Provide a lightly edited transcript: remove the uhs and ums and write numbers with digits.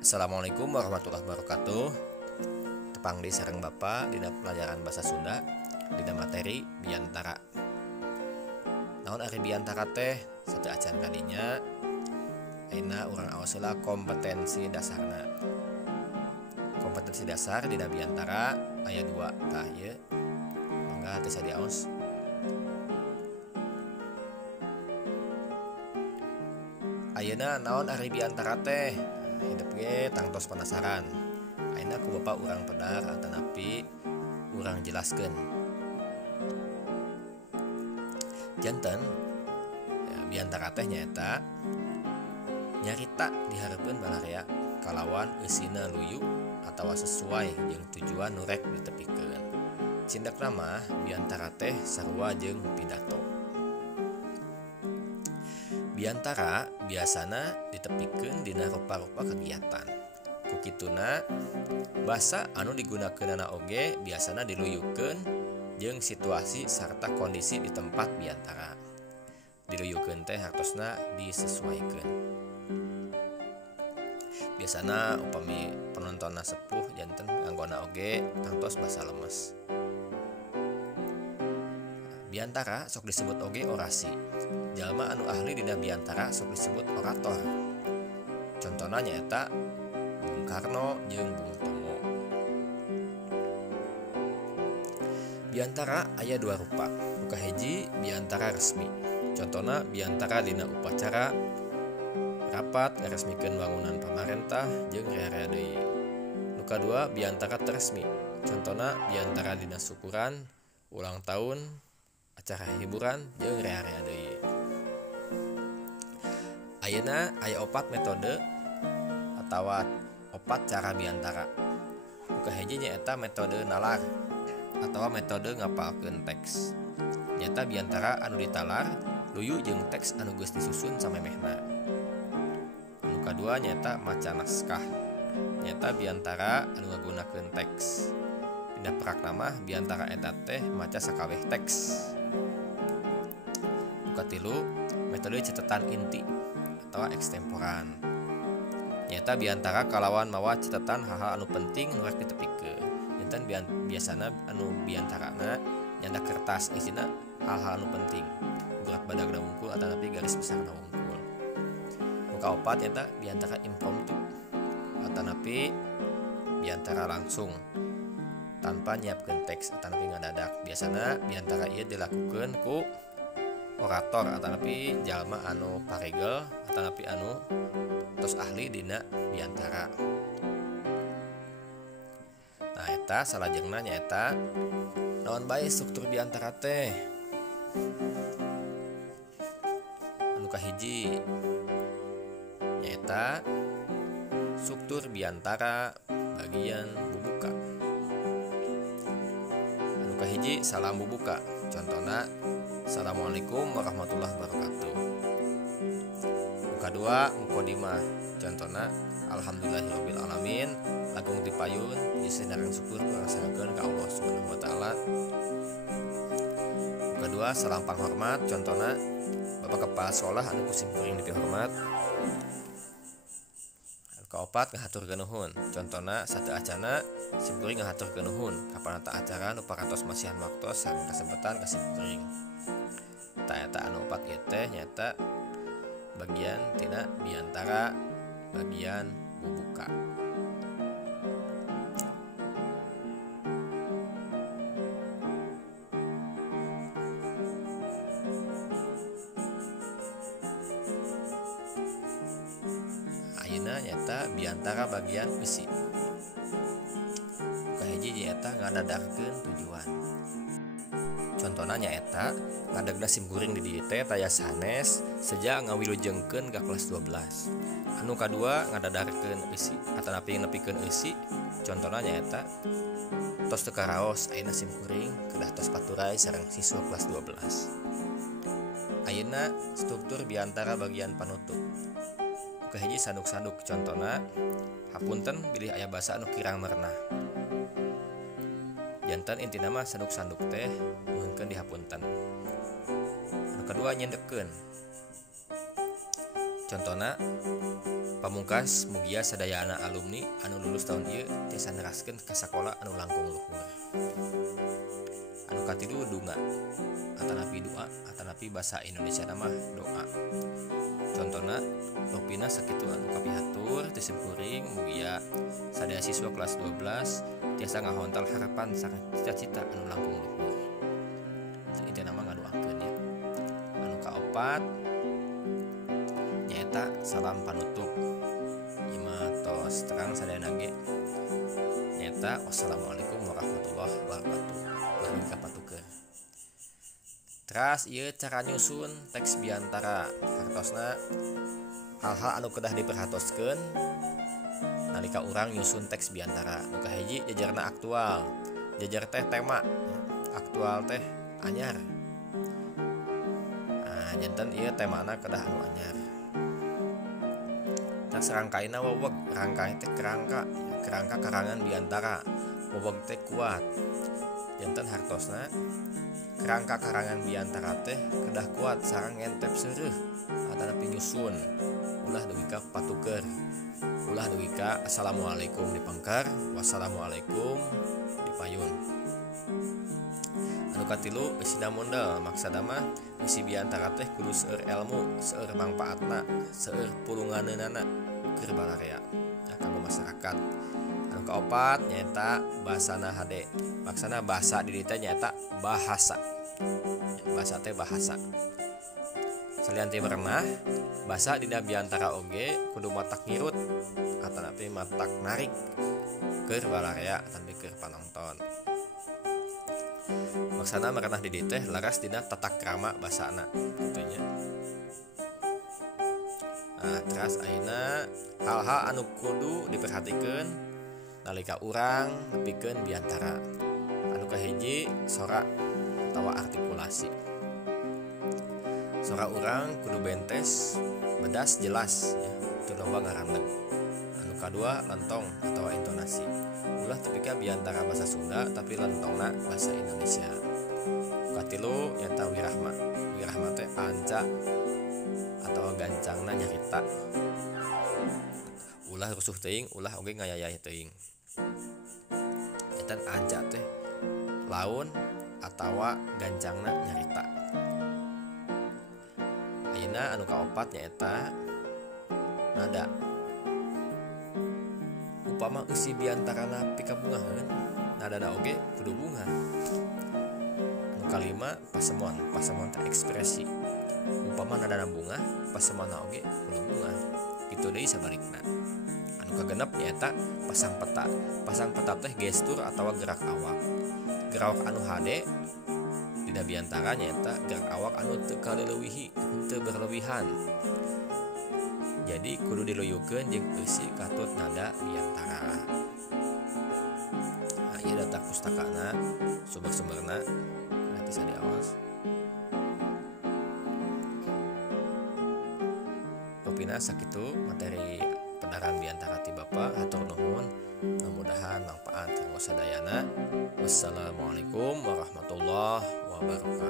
Assalamualaikum warahmatullahi wabarakatuh. Tepang di sareng Bapak dina pelajaran bahasa Sunda dina materi biantara. Naon ari biantara teh? Satu acan kadinya ayeuna urang aos heula kompetensi dasarna. Kompetensi dasar dina biantara aya 2 tah ieu. Mangga teu sadiaos. Ayeuna naon ari biantara teh? Hidup ge tangtos penasaran. Ayeuna ku Bapak urang pedar atanapi urang jelaskeun. Janten ya, biantara teh nyaeta nyarita dihareupeun balarea kalawan eusina luyu atawa sesuai jeung tujuan nu rek ditepikeun. Cindekna mah biantara teh sarua jeung pidato. Biantara biasana ditepikeun dina rupa-rupa kegiatan. Kukituna basa anu digunakeunana oge biasana diluyukeun jeung situasi sarta kondisi di tempat biantara. Diluyukeun teh hartosna disesuaikeun. Biasana upami penontonna sepuh janten anggona oge tangtos basa lemes. Biantara sok disebut oge orasi. Jalma anu ahli dina biantara sok disebut orator. Contona nyaeta Bung Karno jeung Bung Tomo. Biantara aya 2 rupa. Nu kahiji biantara resmi. Contona biantara dina upacara rapat ngaresmikeun wangunan pamarentah jeung rea-rea deui. Nu kadua biantara teresmi. Contona biantara dina syukuran, ulang tahun, acara hiburan jeung rea-rea deui. Ayeuna aya 4 metode atawa 4 cara biantara. Nu kahiji nyaeta metode nalar atawa metode ngapalkeun teks. Nyata biantara anu ditalar luyu jeung teks anu geus disusun samemehna. Nu kadua nyata maca naskah. Nyata biantara anu ngagunakeun teks. Dina prakna mah biantara eta teh maca sakabeh teks. Nu katilu metode catatan inti atau extemporan. Nyata biantara kalawan mawa catatan hal-hal anu penting nu rek ditepikeun. Janten biasana anu biantarana nyanda kertas isina hal-hal anu penting. Gurat badagna wungkul atanapi garis besarna wungkul. Nu kaopat nyata biantara impromptu atanapi biantara langsung tanpa nyiapkeun teks atanapi ngadadak. Biasana biantara ieu dilakukeun ku orator atanapi jalma anu paregel atanapi anu tos ahli dina biantara. Nah eta salajengna nyaeta naon bae struktur biantara teh. Anu kahiji nyaeta struktur biantara bagian bubuka. Anu kahiji salam bubuka. Contona Assalamualaikum warahmatullahi wabarakatuh. Kadua mukodimah. Contona alhamdulillahirabbil alamin langkung dipayun disenarang syukur ngarasankeun ka Allah Subhanahu wa taala. Kadua salam panghormat. Contona Bapak Kepala Sekolah anu kusimkuring dipihormat. Kaopat ngahaturkeun nuhun. Contona sateu acana simkuring ngahaturkeun nuhun kapanata acara nu parantos masihan waktos sareng kasempetan ka simkuring. Eta anu 4 ieu teh nyata bagian tina biantara bagian bubuka. Ayeuna nyata biantara bagian besi. Kahiji nyata ngadadarkeun tujuan. Contona nyaeta ngadegna simkuring di dieu teh taya sanes sejak ngawilujengkeun ka kelas 12. Anu kadua ngadadarkeun eusi atanapi nepikeun eusi. Contona nyaeta tos teu karaos ayeuna simkuring kedah tos paturai sareng siswa kelas 12. Ayeuna struktur biantara bagian panutup. Kahiji sanduk-sanduk. Contona hapunten bilih aya basa anu kirang merenah. Janten intina mah sanduk-sanduk teh nuhunkeun dihapunten. Anu kadua nyendekeun. Contohna pamungkas mugia sadaya anak alumni anu lulus tahun ieu tiasa neraskeun ka sakola anu langkung luhur. Anu katilu dunga atanapi doa atanapi bahasa Indonesia nama doa. Contohna lopina sakitu anu kapihatur teu simkuring mugia sadaya siswa kelas 12 tiasa ngahontal harapan sareng cita-cita anu langkung luhur. Itu nama ngadoakeun ya. Anu kaopat nyaeta salam panutup. Tos terang sadayana ge nyaeta wassalamualaikum warahmatullahi wabarakatuh. Bari kapatukeun. Teras ieu cara nyusun teks biantara hartosna hal-hal anu kedah diperhatoskeun nalika urang nyusun teks biantara. Nu kahiji jajarna aktual. Jajar teh tema. Aktual teh anyar. Nah, janten ieu temana kedah anu anyar. Serangkaina weweg rangkai teh kerangka karangan biantara weweg teh kuat janten hartosna kerangka karangan biantara teh kedah kuat sareng ngentep seureuf atanapi nyusun ulah dugi ka patuker ulah dugi ka assalamualaikum dipangkar wassalamualaikum dipayun. Anu katilu isina modal maksudna mah isi biantara teh kudu seueur ilmu seueur mangpaatna seueur pulunganeunana keur balarea kanggo masyarakat. Anu kaopat nyaeta bahasana hade. Maksana bahasa di dieu teh nyaeta bahasa. Bahasa teh bahasa. Salian ti merenah, bahasa dina biantara oge kudu matak ngirut atanapi matak narik keur balarea atapi keur panonton. Maksana merenah di dieu teh laras dina tata krama basana kitu nya. Nah, teras ayeuna hal-hal anu kudu diperhatikeun nalika urang nepikeun biantara. Anu kahiji sora atawa artikulasi. Sora urang kudu bentes, bedas jelas ya, teu loba ngarandeg. Anu kadua lentong atawa intonasi. Ulah tepika biantara bahasa Sunda tapi lentongna bahasa Indonesia. Katilu nyaeta wirahma. Wirahma teh anca atau gancangna nyarita. Ulah rusuh teuing, ulah oge ngayayah teuing. Eta anca teh laun atawa gancangna nyarita. Ayeuna anu kaopat nyaeta nada. Upama eusi biantarana pikabungaheun, nadana oge kudu bunga. Anu kalima pasemon, pasemon teh ekspresi. Upama nadana bunga, pasemona oge kudu bunga. Kitu deui sabalikna. Anu kagenep nyaeta pasang peta. Pasang peta teh gestur atawa gerak awak. Gerak anu hade dina biantara nyaeta gerak awak anu teu kaleuweuhi, teu berlebihan. Jadi kudu diluyukeun jeung eusi katut nada biantara. Nah, ieu data pustakana, sumber-sumberna nanti saya diawas. Pina sakitu materi pendaran biantara ti Bapa hatur nuhun mudah-mudahan manfaat kanggo sadayana. Wassalamualaikum warahmatullahi wabarakatuh.